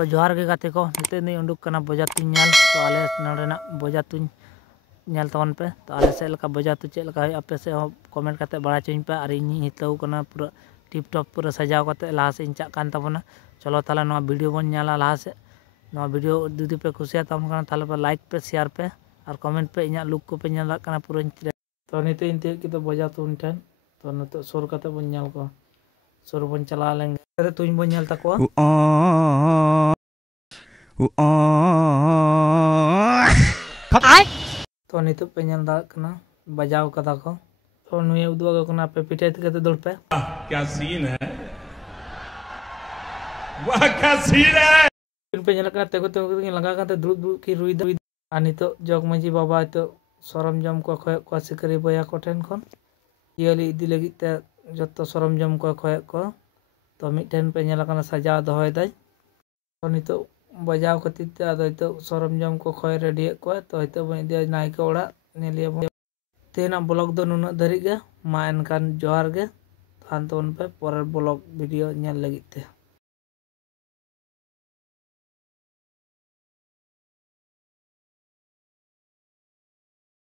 तो जोहार के गाते को निते नहीं उडुक कना बजा तुñ ñal तो आले नडेना बजा तुñ ñal तवन पे तो आले से लका बजा तु चेल लका आपे से कमेंट करते बड़ा चुñ पे और इन हितौ कना पूरा टिप टॉप पूरा सजाव करते लाहा से इंचा कान तबना चलो ताला नवा वीडियो बन ñala लाहा से नवा वीडियो जुदी पे खुशिया तम कना ताले पे लाइक पे शेयर पे और कमेंट पे इना लुक को पे ñala कना पूरा तो निते इंते की तो बजा तुñ ठन तो नतो सुर करते बन ñal को सुर बन चला लेंगे तुñ बन ñal तको तो नितो पे ñal दा कना बजाव कदा को तो नुए उदुआ कना पे पिटे ते दौड़ पे क्या सीन है वाह क्या सीन है इन पे ñal कना तेको लगा करते दुड़ की रुई द आनी तो जग मांझी बाबा तो सरमजाम को खय को सिकरी बया को ठेन खन जियाली इदी लगी ते जत्तो सरमजाम को खय को तो मिठेन पे ñal कना सजा दोहय दाय तो नितो बजाव खातिर ते आदो तो सरमजाम को खय रेडी को तो हयतो बन दिया नायक ओड़ा नेलिया तेना ब्लॉग दो नुना धरी गे मा एनकान जोहार गे थान तो उन पे पर ब्लॉग वीडियो ñal लगी ते।